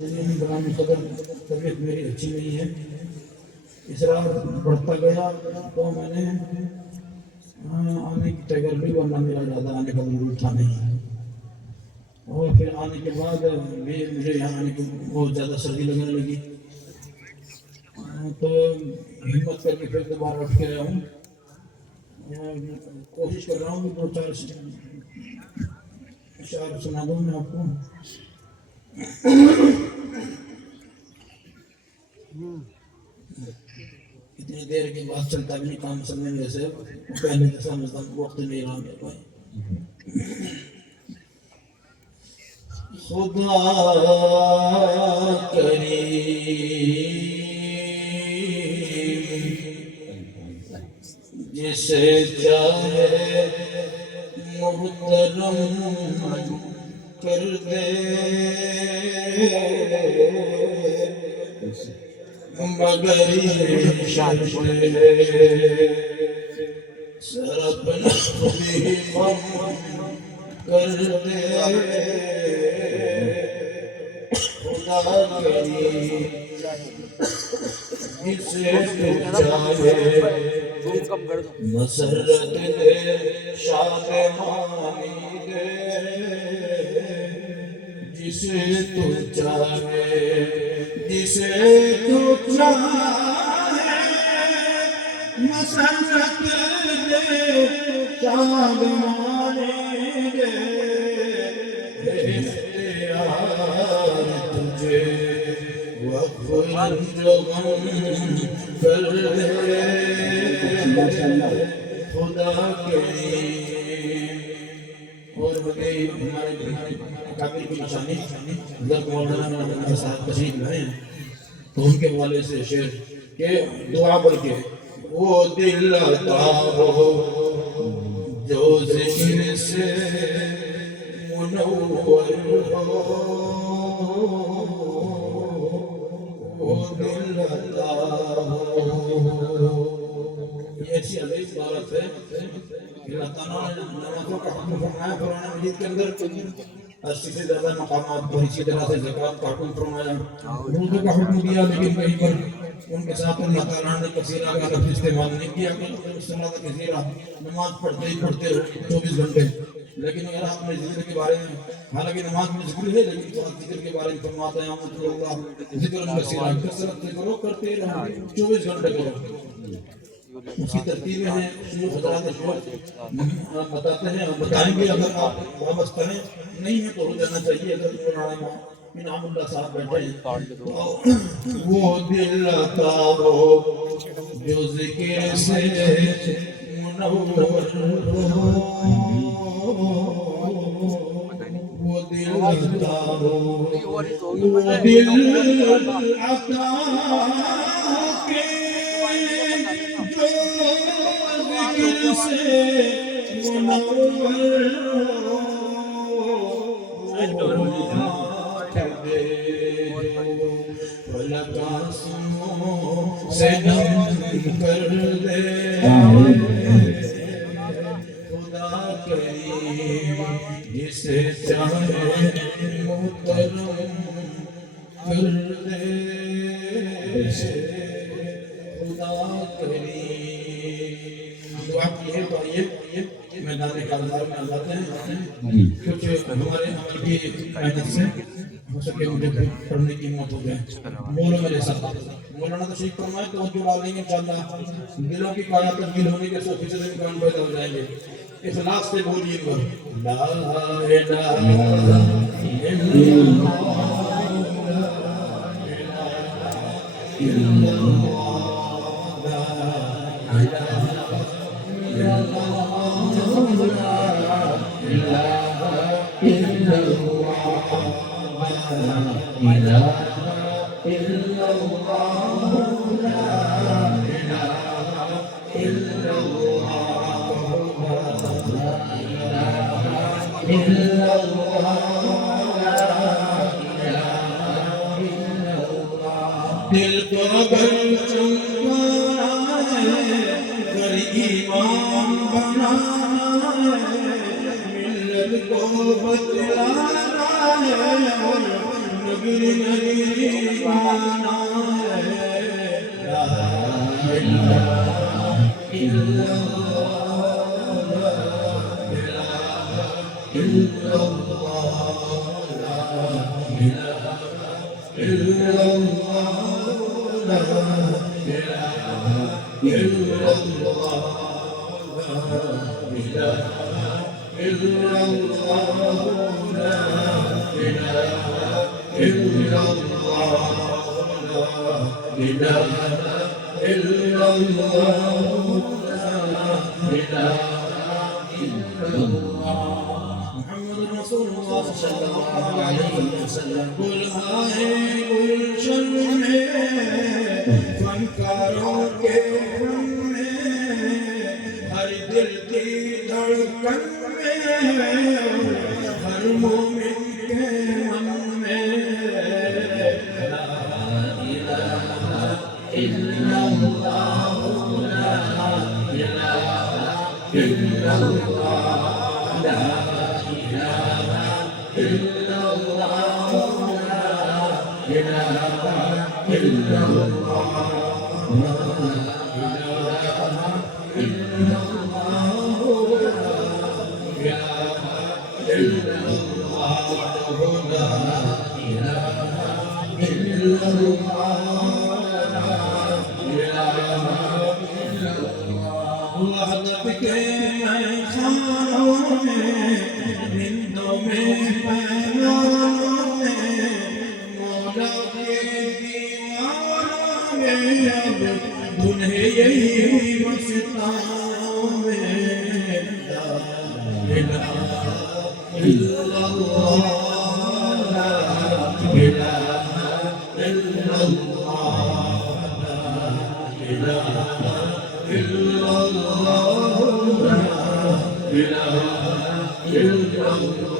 برہمی صدر طبیعت میری اچھی نہیں ہے، اصرار بڑھتا گیا تو میں نے آنے کی تیاری ورنہ میرا زیادہ آنے کا ضرور تھا نہیں، اور پھر آنے کے بعد بھی مجھے یہاں آنے کی بہت زیادہ سردی لگنے لگی، تو ہمت کر کے پھر دوبارہ اٹھ کے آیا ہوں، کوشش کر رہا ہوں کہ دو چار اشعار سنا دوں میں آپ کو۔ اتنی دیر کے بعد چلتا بھی نہیں کام سمجھنے جیسے پہلے جیسا مطلب وقت نہیں رہا میرے بھائی۔ خدا کریم جسے چاہے محترم کر دے، مگر یہ شرط سرب بھی کر دے۔ خدا کریم جسے چاہے مسرت دے، شادمانی دے، جسے تو چاہے، جسے تو چاہے مسرت دے، شادمانی دے، اختیار تجھے وقف جو غم کر دے۔ خدا کریم اور بڑے ہمارے اکابر کی نشانی حضرت مولانا صاحب تشریف لائے ہیں، تو ان کے حوالے سے شعر کہ دعا پڑھ کے وہ دل عطا ہو جو ذکر سے منور ہو، وہ دل عطا ہو۔ یہ ایسی عزیز بات ہے کہ اللہ تعالیٰ نے نمازوں کا حکم فرمایا قرآن مجید کے اندر، 80 سے زیادہ مقامات پر، اسی طرح سے زکوٰۃ کا حکم فرمایا، روزوں کا حکم دیا، لیکن کہیں پر ان کے ساتھ اللہ تعالیٰ نے کثیرہ کا لفظ استعمال نہیں کیا کہ صلاۃ کثیرہ، نماز پڑھتے ہی پڑھتے 24 گھنٹے۔ لیکن اگر آپ نے ذکر کے بارے میں، حالانکہ نماز میں ذکر ہے لیکن تو ذکر کے بارے میں فرماتا ہے اللہ ذکر کثیرہ، کثرت ذکر کرتے رہو، 24 گھنٹے کرو۔ اس کی ترتیبیں ہیں، حضرات بتاتے ہیں اور بتائیں گے، اگر آپ وابستہ ہیں نہیں ہے تو ہو جانا چاہیے۔ اگر مولانا انعام اللہ صاحب بیٹھے ہیں، وہ دل عطا ہو جو ذکر سے منور ہو، وہ دل عطا ہو، وہ دل عطا کے جو ذکر سے منور ہو، فلک آسموں سے نم کر دے۔ خدا کریم جسے چاہے محترم کر دے۔ خدا کریم دعا کی ہے تو آئیے میدان کارزار میں آزاتے ہیں، کیونکہ ہمارے عمل کی محنت سے ہو سکے مجھے پڑھنے کی موت ہو جائے۔ بولو میرے ساتھ، مولانا تشریف فرمائے تو جو ڈالیں گے انشاءاللہ دلوں کی کایا تبدیل ہونے کے 100% امکان پیدا ہو جائیں گے۔ اخلاص سے بولیے گا لا الہ الا دل کو اگر چمکانا ہے، گر ایمان بنانا ہے، ملت کو بتلانا ہے، محمد رسول اللہ صلی اللہ علیہ وسلم بلہا ہے گلشن میں فنکاروں کے فن میں ہر دل کی دھڑکن میں ہر مومن کے من میں لا الہ الا اللہ لا الہ الا اللہ لا وحدت کے میں خانوں میں نندوں میں پیغاموں میں مولا کے دیوانوں میں اب دنہیں یہی مستانوں میں لا الہ الا اللہ لا الہ الا اللہ لا الہ الا اللہ لا الہ الا اللہ